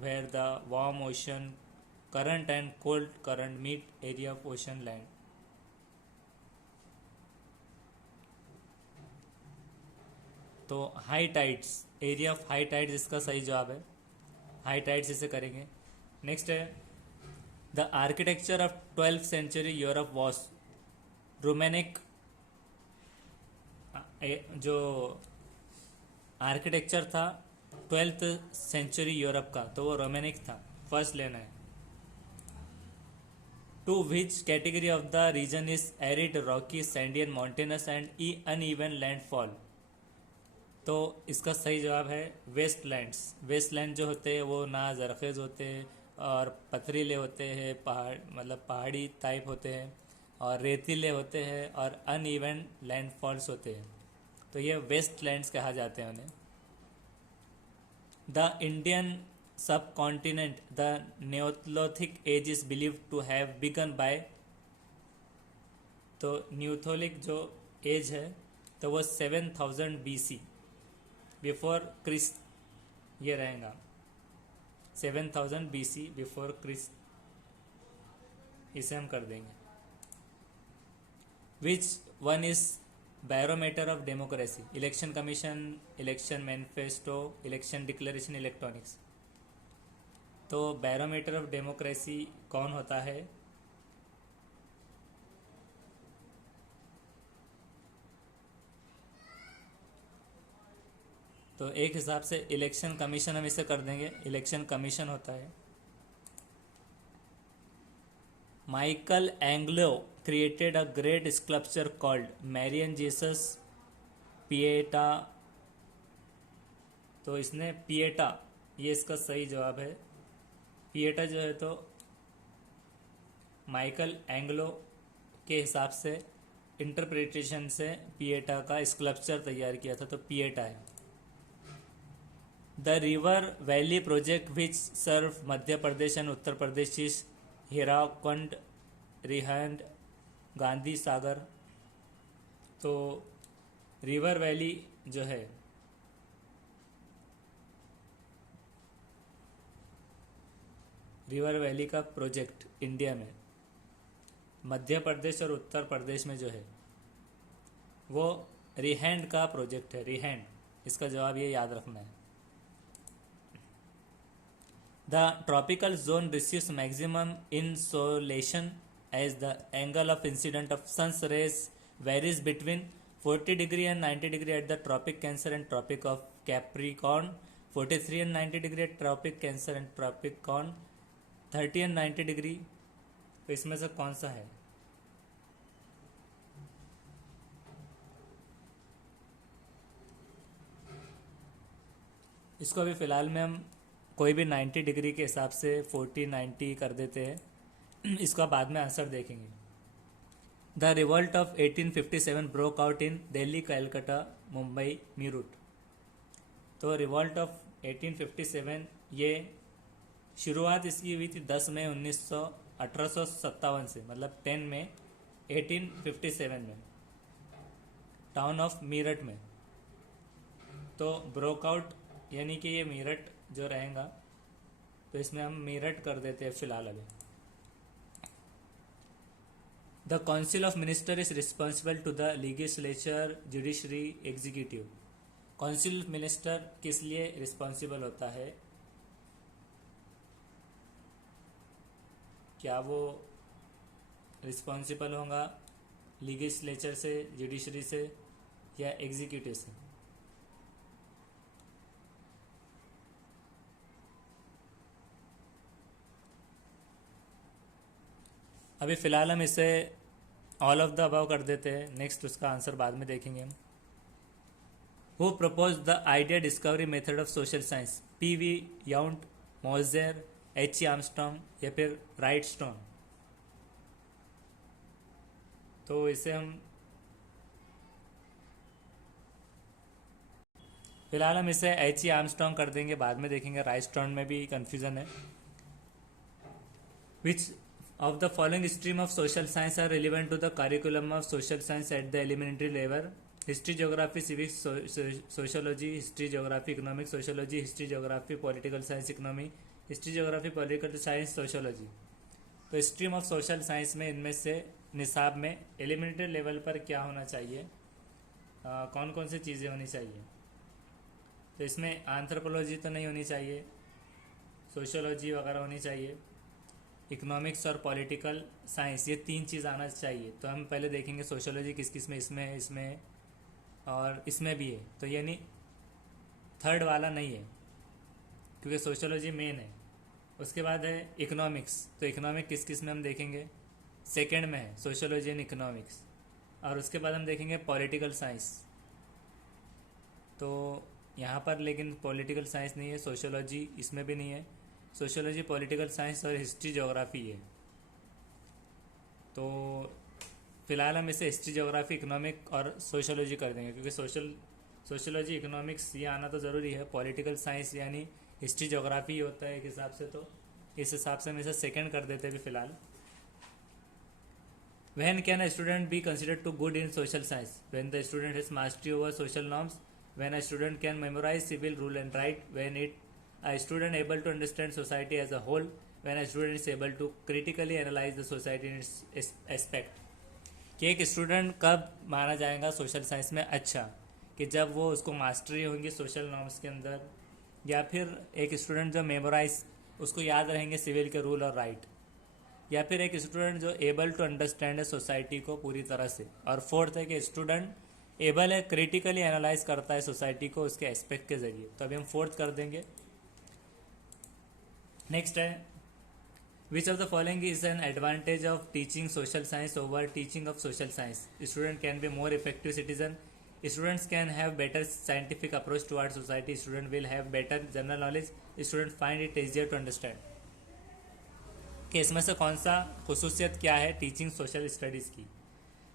where the warm ocean current and cold current meet area of ocean land. तो high tides, area of high tides इसका सही जवाब है, high tides इसे करेंगे. नेक्स्ट है the architecture of 12th century Europe was Romanesque. जो architecture था 12th सेंचुरी यूरोप का तो वो रोमैनिक था. फर्स्ट लेना है. To which category of the region is arid rocky sandy and mountainous and uneven landfall. तो इसका सही जवाब है वेस्टलैंड्स. वेस्टलैंड जो होते हैं वो ना जरखेज़ होते हैं और पथरीले होते हैं, पहाड़ मतलब पहाड़ी टाइप होते हैं, और रेतीले होते हैं और अनइवन लैंडफॉल्स होते हैं. तो ये वेस्टलैंड्स कहा जाते हैं उन्हें. The Indian subcontinent the neolithic age is believe to have begun by. तो न्यूथोलिक जो एज है तो वो 7000 BC बिफोर क्रिस्ट ये रहेगा. 7000 BC बिफोर क्रिस्ट, इसे हम कर देंगे. Which one is barometer of democracy. Election commission, election manifesto, election declaration, electronics. तो बैरोमीटर ऑफ डेमोक्रेसी कौन होता है? तो एक हिसाब से इलेक्शन कमीशन हम इसे कर देंगे. इलेक्शन कमीशन होता है. Michelangelo created a great sculpture called Marian Jesus Pieta. तो इसने पिएटा, ये इसका सही जवाब है. पिएटा जो है तो माइकल एंग्लो के हिसाब से इंटरप्रिटेशन से पिएटा का स्कल्पचर तैयार किया था, तो पिएटा है. The river valley project which serve Madhya Pradesh and Uttar Pradesh is Hirakud, Rihand, Gandhi Sagar. तो रिवर वैली जो है रिवर वैली का प्रोजेक्ट इंडिया में मध्य प्रदेश और उत्तर प्रदेश में जो है वो रिहैंड का प्रोजेक्ट है. रिहैंड, इसका जवाब ये याद रखना है. The tropical zone receives maximum insolation as the angle of incident of sun's rays varies between 40 degree and 90 degree at the tropic Cancer and tropic of Capricorn, 43 and 90 degree at tropic Cancer and tropic corn, 30 and 90 degree. तो इसमें से कौन सा है? इसको अभी फ़िलहाल में हम कोई भी 90 डिग्री के हिसाब से 40 90 कर देते हैं. इसका बाद में आंसर देखेंगे. The revolt of 1857 broke out in Delhi, Calcutta, Mumbai, Meerut. तो रिवॉल्ट ऑफ 1857 ये शुरुआत इसकी हुई थी 10 मई 1857 से, मतलब 10 मई 1857 में टाउन ऑफ मीरठ में. तो ब्रोकआउट यानी कि ये मीरठ जो रहेगा, तो इसमें हम मीरठ कर देते हैं फिलहाल अभी. The council of minister is responsible to the legislature, judiciary, executive. Council of minister किस लिए रिस्पॉन्सिबल होता है? क्या वो रिस्पॉन्सिबल होगा लेजिस्लेचर से, जुडिशरी से या एग्जीक्यूटिव से? अभी फ़िलहाल हम इसे ऑल ऑफ द अबव कर देते हैं. नेक्स्ट उसका आंसर बाद में देखेंगे हम. Who propose the idea discovery method of social science? PV याउंट, मोजेर, H.E. आर्मस्ट्रॉन्ग या फिर राइट स्टोन. तो इसे हम फिलहाल हम इसे H.E. आर्मस्ट्रॉन्ग कर देंगे, बाद में देखेंगे. राइट स्टोन में भी कंफ्यूजन है. विच of the following stream of social science are relevant to the curriculum of social science at the elementary level? History, geography, civics, sociology, history, geography, economics, sociology, history, geography, political science, economy history, geography, political science, sociology. तो stream of social science में इनमें से निसाब में elementary level पर क्या होना चाहिए, कौन कौन सी चीज़ें होनी चाहिए। तो इसमें एंथ्रोपोलॉजी तो नहीं होनी चाहिए, सोशोलॉजी वगैरह होनी चाहिए, इकोनॉमिक्स और पॉलिटिकल साइंस, ये 3 चीज़ आना चाहिए। तो हम पहले देखेंगे सोशोलॉजी किस किस में इसमें है, इसमें है और इसमें भी है। तो यानी थर्ड वाला नहीं है क्योंकि सोशोलॉजी मेन है। उसके बाद है इकोनॉमिक्स, तो इकोनॉमिक किस किस में हम देखेंगे, सेकेंड में है सोशोलॉजी एंड इकोनॉमिक्स। और उसके बाद हम देखेंगे पॉलिटिकल साइंस। तो यहाँ पर लेकिन पॉलिटिकल साइंस नहीं है, सोशोलॉजी इसमें भी नहीं है। सोशोलॉजी, पॉलिटिकल साइंस और हिस्ट्री, ज्योग्राफी है। तो फिलहाल हम इसे हिस्ट्री, ज्योग्राफी, इकोनॉमिक और सोशोलॉजी कर देंगे क्योंकि सोशोलॉजी, इकोनॉमिक्स ये आना तो ज़रूरी है। पॉलिटिकल साइंस यानी हिस्ट्री, ज्योग्राफी होता है एक हिसाब से, तो इस हिसाब से हम इसे सेकेंड कर देते हैं अभी फिलहाल। When can a student be considered to good in social science? When the student has mastery over social norms, when a student can memorize civil rule and right, when a student able to understand society as a whole, when a student is able to critically analyze the society in its aspect. कि एक student कब माना जाएगा social science में अच्छा, कि जब वो उसको मास्टरी होंगी सोशल नॉर्म्स के अंदर, या फिर एक स्टूडेंट जो मेमोराइज उसको याद रहेंगे सिविल के रूल और राइट, या फिर एक स्टूडेंट जो एबल टू अंडरस्टैंड है सोसाइटी को पूरी तरह से। और फोर्थ है कि स्टूडेंट एबल है क्रिटिकली एनालाइज करता है सोसाइटी को उसके एस्पेक्ट के जरिए। तो अभी हम फोर्थ कर देंगे। नेक्स्ट है which of the following is an advantage of teaching social science over teaching of social science. Student can be more effective citizen, students can have better scientific approach toward society, student will have better general knowledge, student find it easier to understand. कि इसमें से कौन सा खुसूसियत क्या है teaching social studies की।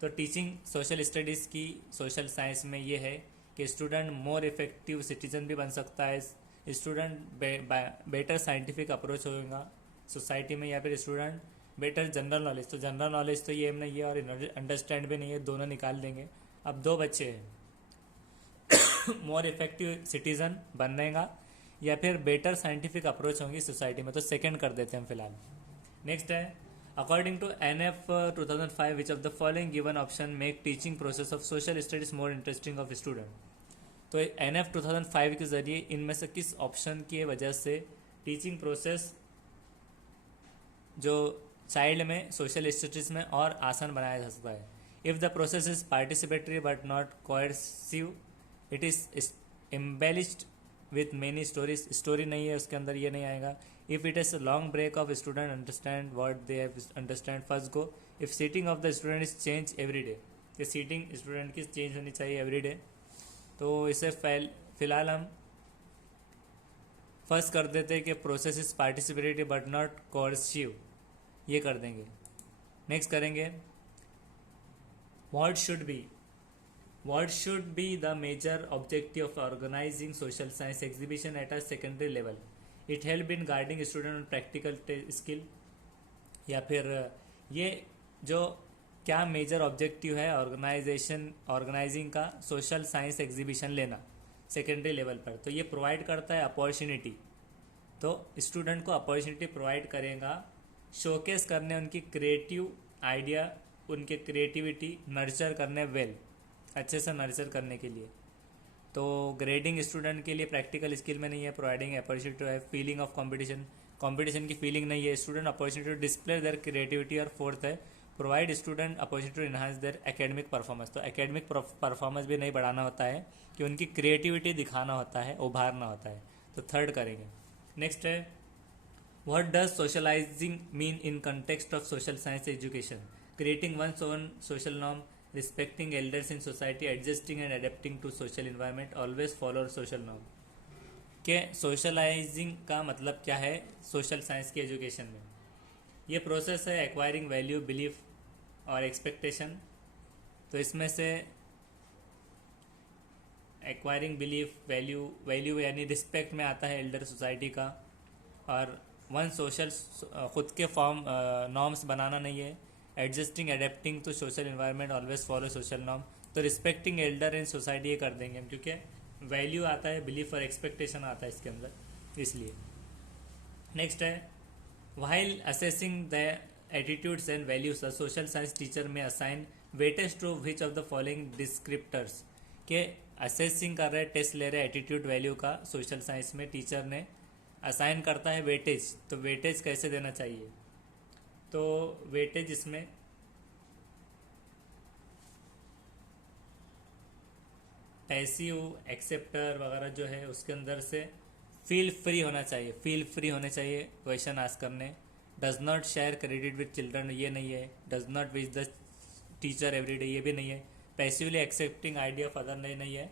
तो teaching social studies की सोशल साइंस में ये है कि स्टूडेंट मोर इफेक्टिव सिटीजन भी बन सकता है, स्टूडेंट बेटर साइंटिफिक अप्रोच होगा सोसाइटी में, या फिर स्टूडेंट बेटर जनरल नॉलेज। तो जनरल नॉलेज तो ये नहीं है और अंडरस्टैंड भी नहीं है, दोनों निकाल देंगे। अब 2 बच्चे हैं मोर इफेक्टिव सिटीजन बनेगा या फिर बेटर साइंटिफिक अप्रोच होंगी सोसाइटी में, तो सेकेंड कर देते हैं हम फिलहाल। नेक्स्ट है according to NF 2005 which of the following given option make teaching process of social studies more interesting of student. तो NF 2005 के जरिए इनमें से किस ऑप्शन की वजह से टीचिंग प्रोसेस जो चाइल्ड में सोशल स्टडीज में और आसान बनाया जा सकता है। If the process is participatory but not coercive, it is embellished with many stories, story नहीं है उसके अंदर, ये नहीं आएगा। If it is a long break of student understand what they have understand first go. If seating of the student is change every day, ये seating student की change होनी चाहिए एवरी डे। तो इसे फिलहाल हम फर्स्ट कर देते हैं कि process is participatory but not coercive, ये कर देंगे। नेक्स्ट करेंगे what should be the major objective of organizing social science exhibition at a secondary level. It help in guiding student on practical skill, या फिर ये जो क्या मेजर ऑब्जेक्टिव है ऑर्गेनाइजिंग का सोशल साइंस एग्जीबिशन लेना सेकेंडरी लेवल पर। तो ये प्रोवाइड करता है अपॉर्चुनिटी, तो स्टूडेंट को अपॉर्चुनिटी प्रोवाइड करेगा शोकेस करने उनकी क्रिएटिव आइडिया, उनके क्रिएटिविटी नर्चर करने अच्छे से नर्चर करने के लिए। तो ग्रेडिंग स्टूडेंट के लिए प्रैक्टिकल स्किल में नहीं है, प्रोवाइडिंग अपॉर्चुनिटी है फीलिंग ऑफ कंपटीशन की फीलिंग नहीं है, student opportunity to display their creativity. और फोर्थ है provide student opportunity to enhance their academic performance. तो एकेडमिक परफॉर्मेंस भी नहीं बढ़ाना होता है कि उनकी क्रिएटिविटी दिखाना होता है, उभारना होता है। तो थर्ड करेंगे। नेक्स्ट है what does socialising mean in context of social science education. Creating one's own social norm, respecting elders in society, adjusting and adapting to social environment, always follow social norm। के socialising का मतलब क्या है social science की education में। ये process है acquiring value, belief और एक्सपेक्टेशन। तो इसमें से एक्वायरिंग बिलीफ, वैल्यू यानी रिस्पेक्ट में आता है एल्डर सोसाइटी का, और वन सोशल खुद के फॉर्म नॉर्म्स बनाना नहीं है। Adjusting adapting to social environment, always follow social norm. तो रिस्पेक्टिंग एल्डर इन सोसाइटी ये कर देंगे हम, क्योंकि वैल्यू आता है, बिलीफ और एक्सपेक्टेशन आता है इसके अंदर, इसलिए। नेक्स्ट है, while assessing the attitudes and values, a social science teacher may assign weightage to which of the following descriptors. के असेसिंग कर रहे, टेस्ट ले रहे एटीट्यूड वैल्यू का, सोशल साइंस में टीचर ने असाइन करता है वेटेज, तो वेटेज कैसे देना चाहिए? तो वेटेज इसमें पैसिव एक्सेप्टर वगैरह जो है उसके अंदर से फील फ्री होना चाहिए, फील फ्री होने चाहिए क्वेश्चन आस्क करने। Does not share credit with children, ये नहीं है। Does not visit the teacher everyday, ये भी नहीं है। Passively accepting idea of other, नहीं है।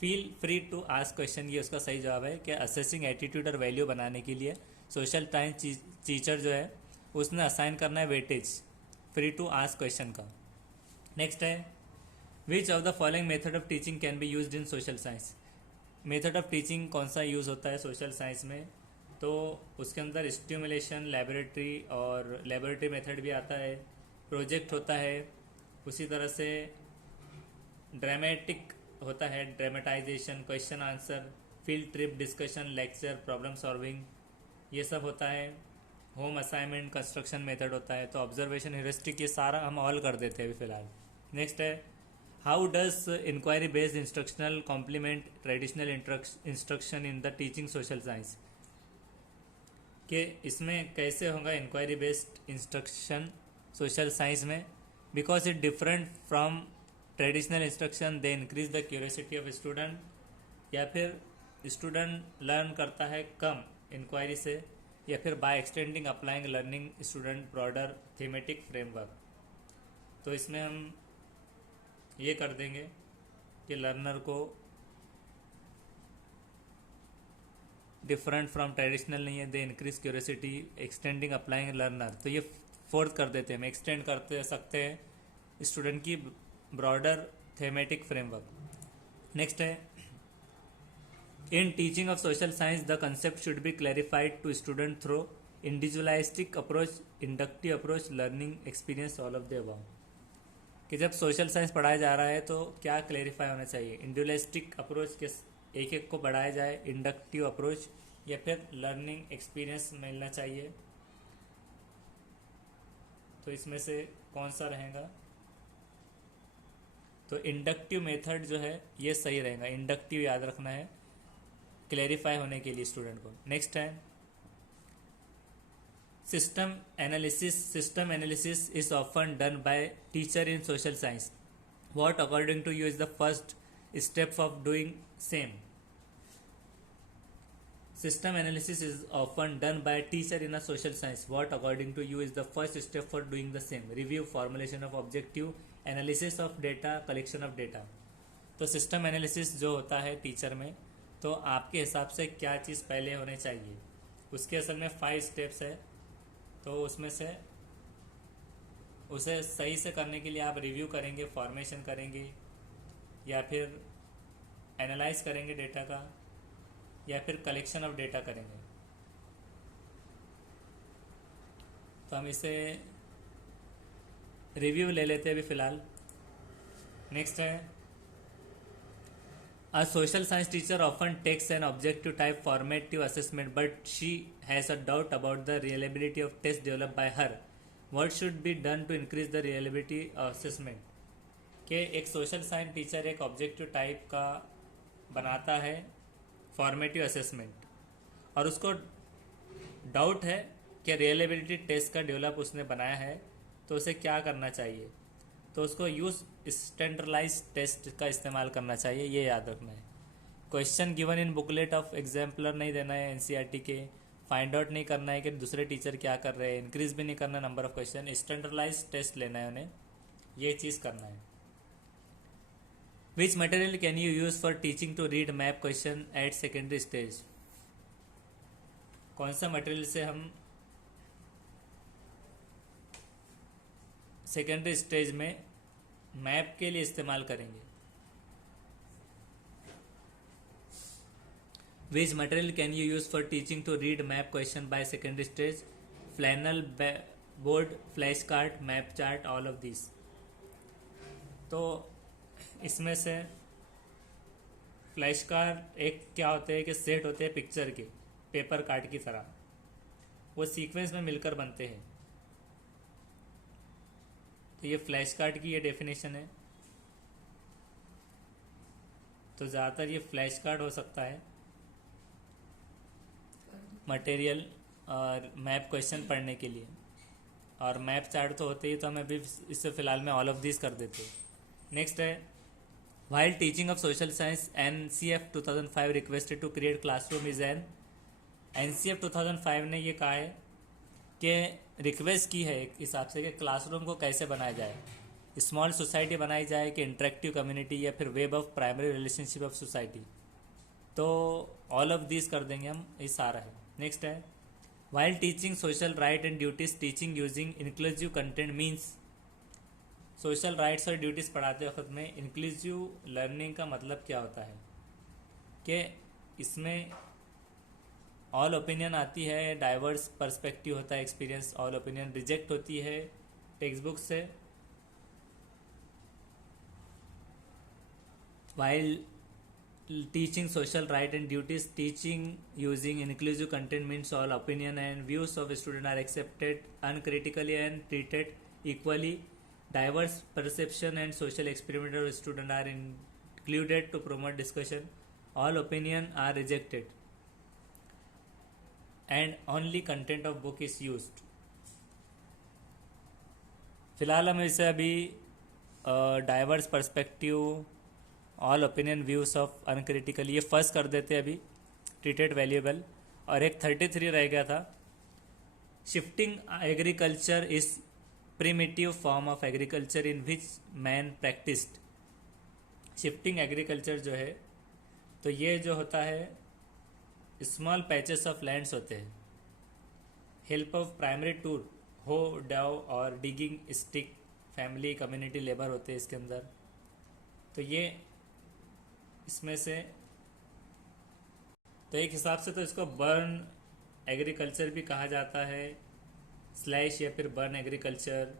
Feel free to ask question, ये उसका सही जवाब है कि असेसिंग एटीट्यूड और वैल्यू बनाने के लिए सोशल साइंस टीचर जो है उसने असाइन करना है weightage free to ask question का। नेक्स्ट है, which of the following method of teaching can be used in social science. Method of teaching कौन सा यूज़ होता है सोशल साइंस में? तो उसके अंदर स्टिमुलेशन, लेबोरेटरी, और लेबोरेटरी मेथड भी आता है, प्रोजेक्ट होता है, उसी तरह से ड्रामेटिक होता है, dramatisation, question answer, field trip, discussion, lecture, problem solving, ये सब होता है। होम असाइनमेंट, कंस्ट्रक्शन मेथड होता है। तो ऑब्जर्वेशन, ह्यूरिस्टिक, ये सारा हम ऑल कर देते हैं अभी फिलहाल। नेक्स्ट है, how does inquiry based instructional complement traditional instruction in the teaching social science. कि इसमें कैसे होगा inquiry based instruction social science में? Because it different from traditional instruction, they increase the curiosity of student, या फिर student learn करता है कम inquiry से, या फिर by extending applying learning student broader thematic framework. तो इसमें हम ये कर देंगे कि लर्नर को डिफरेंट फ्रॉम ट्रेडिशनल नहीं है, they increase curiosity, extending applying learner, तो ये फोर्थ कर देते हैं, हम एक्सटेंड करते सकते हैं स्टूडेंट की ब्रॉडर थेमेटिक फ्रेमवर्क। नेक्स्ट है, in teaching of social science the concept should be clarified to student through individualistic approach, inductive approach, learning experience, all of the above. कि जब सोशल साइंस पढ़ाया जा रहा है तो क्या क्लैरिफाई होना चाहिए? इंडिविजुअलिस्टिक अप्रोच के एक एक को पढ़ाया जाए, इंडक्टिव अप्रोच, या फिर लर्निंग एक्सपीरियंस मिलना चाहिए। तो इसमें से कौन सा रहेगा? तो इंडक्टिव मेथड जो है ये सही रहेगा, इंडक्टिव याद रखना है क्लैरिफाई होने के लिए स्टूडेंट को। नेक्स्ट है, System analysis is often done by teacher in social science. What according to you is the first step of doing same? System analysis is often done by teacher in a social science. What according to you is the first step for doing the same? Review, formulation of objective, analysis of data, collection of data. तो system analysis जो होता है teacher में, तो आपके हिसाब से क्या चीज़ पहले होने चाहिए? उसके असल में 5 स्टेप्स है। तो उसमें से उसे सही से करने के लिए आप रिव्यू करेंगे, फॉर्मेशन करेंगे, या फिर एनालाइज करेंगे डेटा का, या फिर कलेक्शन ऑफ डेटा करेंगे। तो हम इसे रिव्यू ले लेते हैं अभी फ़िलहाल। नेक्स्ट है, A social science teacher often takes an objective type formative assessment, but she has a doubt about the reliability of tests developed by her. What should be done to increase the reliability of assessment? कि एक social science teacher एक objective type का बनाता है formative assessment, और उसको doubt है कि रियलेबिलिटी टेस्ट का डेवलप उसने बनाया है, तो उसे क्या करना चाहिए? तो उसको यूज स्टैंडर्डाइज टेस्ट का इस्तेमाल करना चाहिए, ये याद रखना है। Question given in booklet of exemplar नहीं देना है एनसीईआरटी के। फाइंड आउट नहीं करना है कि दूसरे टीचर क्या कर रहे हैं। इंक्रीज भी नहीं करना number of question. Standardize test लेना है उन्हें, ये चीज़ करना है। Which material can you use for teaching to read map question at secondary stage? कौन सा मटेरियल से हम सेकेंडरी स्टेज में मैप के लिए इस्तेमाल करेंगे? Which material can you use for teaching to read map question by secondary stage? Flannel board, flash card, map chart, all of this. तो इसमें से फ्लैश कार्ड एक क्या होते हैं कि सेट होते हैं पिक्चर के, पेपर कार्ड की तरह। वो सीक्वेंस में मिलकर बनते हैं। तो ये फ्लैश कार्ड की ये डेफिनेशन है। तो ज़्यादातर ये फ्लैश कार्ड हो सकता है मटेरियल और मैप क्वेश्चन पढ़ने के लिए, और मैप चार्ट तो होते ही, तो हम अभी इससे फ़िलहाल में ऑल ऑफ दिस कर देते हैं। नेक्स्ट है, while teaching of social science NCF 2005 requested to create classroom is an. NCF 2005 ने ये कहा है कि रिक्वेस्ट की है एक हिसाब से कि क्लासरूम को कैसे बनाया जाए, स्मॉल सोसाइटी बनाई जाए कि इंटरेक्टिव कम्युनिटी, या फिर web of primary relationship of society. तो ऑल ऑफ दिस कर देंगे हम, ये सारा है। नेक्स्ट है, while teaching social right and duties teaching using inclusive content means. Social rights और ड्यूटीज़ पढ़ाते वक्त में इंक्लूसिव लर्निंग का मतलब क्या होता है कि इसमें ऑल ओपिनियन आती है, डाइवर्स पर्सपेक्टिव होता है, एक्सपीरियंस ऑल ओपिनियन रिजेक्ट होती है टेक्स्ट बुक से। While teaching social right and duties teaching using inclusive content means all opinion and views of a student are accepted uncritically and treated equally. Diverse perception and social experiment of student are included to promote discussion. All opinion are rejected and only content of book is used. फिलहाल हम इसे अभी diverse perspective, all opinion views of uncritical, ये first कर देते अभी, treated valuable. और एक 33 रह गया था, shifting agriculture is primitive form of agriculture in which man practised. Shifting agriculture जो है, तो ये जो होता है स्मॉल पैचेस ऑफ लैंड्स होते हैं, हेल्प ऑफ प्राइमरी टूल हो डाउ और digging stick, family community labour होते हैं इसके अंदर। तो ये इसमें से, तो एक हिसाब से तो इसको बर्न एग्रीकल्चर भी कहा जाता है, स्लैश या फिर बर्न एग्रीकल्चर।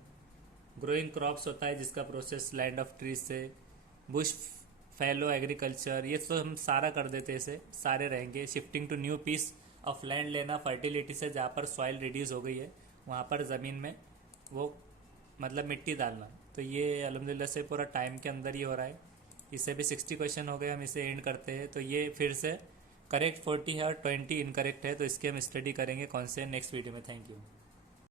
ग्रोइंग क्रॉप्स होता है जिसका प्रोसेस लैंड ऑफ ट्रीज से, बुश फैलो एग्रीकल्चर, ये तो हम सारा कर देते, इसे सारे रहेंगे। Shifting to new piece of land लेना फर्टिलिटी से, जहाँ पर सॉइल रिड्यूस हो गई है वहाँ पर ज़मीन में वो मतलब मिट्टी डालना। तो ये अल्हम्दुलिल्लाह से पूरा टाइम के अंदर ही हो रहा है। इससे भी 60 क्वेश्चन हो गए, हम इसे एंड करते हैं। तो ये फिर से करेक्ट 40 है और 20 इनकरेक्ट है, तो इसके हम स्टडी करेंगे कौन से नेक्स्ट वीडियो में। Thank you.